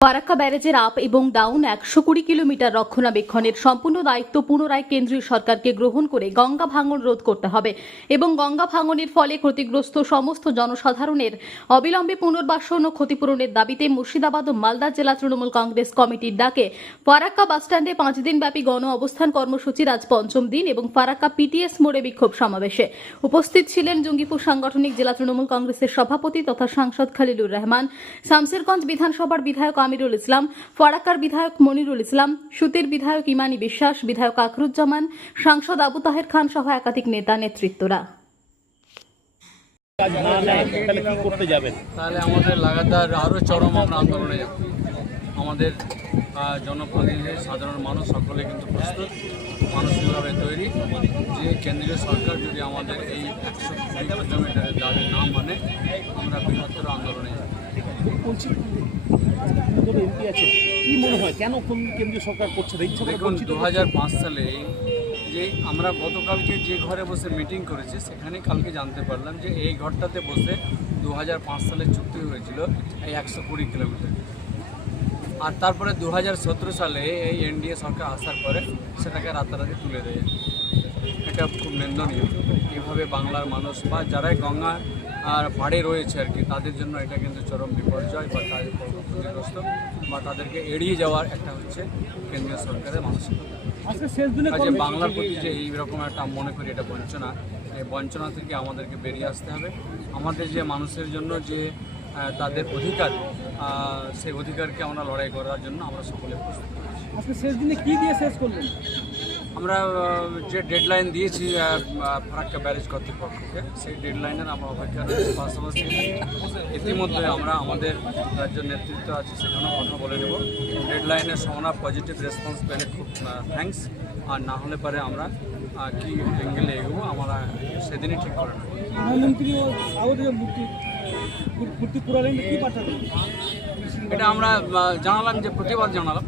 ফারাক্কা ব্যারেজের আপ এবং ডাউন একশো কুড়ি কিলোমিটার রক্ষণাবেক্ষণের সম্পূর্ণ দায়িত্ব পুনরায় কেন্দ্রীয় সরকারকে গ্রহণ করে গঙ্গা ভাঙন রোধ করতে হবে এবং গঙ্গা ভাঙনের ফলে ক্ষতিগ্রস্ত সমস্ত জনসাধারণের অবিলম্বে পুনর্বাসন ও ক্ষতিপূরণের দাবিতে মুর্শিদাবাদ ও মালদা জেলা তৃণমূল কংগ্রেস কমিটির ডাকে ফারাক্কা বাসস্ট্যান্ডে পাঁচ দিনব্যাপী গণ অবস্থান কর্মসূচির আজ পঞ্চম দিন এবং ফারাক্কা পিটিএস মোড়ে বিক্ষোভ সমাবেশে। উপস্থিত ছিলেন জঙ্গিপুর সাংগঠনিক জেলা তৃণমূল কংগ্রেসের সভাপতি তথা সাংসদ খালিলুর রহমান, শামসেরগঞ্জ বিধানসভার বিধায়ক আমিরুল ইসলাম ফারাক্কার বিধায়ক মনিরুল ইসলাম সুতির বিধায়ক ইমানি বিশ্বাস বিধায়ক আখরুজ্জামান সাংসদ আবু তাহের খান সহ একাধিক নেতা নেতৃত্বরা। তাহলে কি করতে যাবেন? তাহলে আমাদের লাগাতার আরও চরম আমরা আন্দোলনে যাব। আমাদের জনপ্রতিনিধি সাধারণ মানুষ সকলে কিন্তু প্রস্তুত মানসিকভাবে তৈরি। যে কেন্দ্রীয় সরকার যদি আমাদের এই একশো কুড়ি কিলোমিটারের দাবি না মানে আমরা বৃহত্তর আন্দোলনে যাব। বলছি তবে এমপি আছে। কি মনে হয়? কেন কোন কেন্দ্রীয় সরকার করছে না? ইচ্ছা দেখুন দু সালে যে আমরা গতকালকে যে ঘরে বসে মিটিং করেছি সেখানে কালকে জানতে পারলাম যে এই ঘরটাতে বসে দু হাজার পাঁচ সালে চুক্তি হয়েছিল এই একশো কুড়ি কিলোমিটার। আর তারপরে দু হাজার সতেরো সালে এই এনডিএ সরকার আসার পরে সেটাকে রাতারাতি তুলে দেয়। এটা খুব নিন্দনীয়। এইভাবে বাংলার মানুষ বা যারাই গঙ্গা আর পাড়ে রয়েছে আর কি তাদের জন্য এটা কিন্তু চরম বিপর্যয় বা তাদের ক্ষতিগ্রস্ত বা তাদেরকে এড়িয়ে যাওয়ার একটা হচ্ছে কেন্দ্রীয় সরকারের মানসিকতা কাজে বাংলার প্রতি যে এইরকম একটা মনে করি এটা বঞ্চনা এই বঞ্চনা থেকে আমাদেরকে বেরিয়ে আসতে হবে। আমাদের যে মানুষের জন্য যে তাদের অধিকার সেই অধিকারকে আমরা লড়াই করার জন্য আমরা সকলে প্রস্তুত। আজকে শেষ দিনে কী দিয়ে শেষ করলেন? আমরা যে ডেডলাইন দিয়েছি ফারাক্কা ব্যারেজ কর্তৃপক্ষকে সেই ডেডলাইনের আমরা অপেক্ষা রয়েছি পাশাপাশি ইতিমধ্যে আমরা আমাদের রাজ্য নেতৃত্ব আছে সেখানেও কথা বলে নেব। ডেডলাইনের সমানা পজিটিভ রেসপন্স পেলে খুব থ্যাঙ্কস আর না হলে পরে আমরা কি অ্যাঙ্গেলে এগোবো আমরা সেদিনই ঠিক করে নেব। এটা আমরা জানালাম যে প্রতিবাদ জানালাম।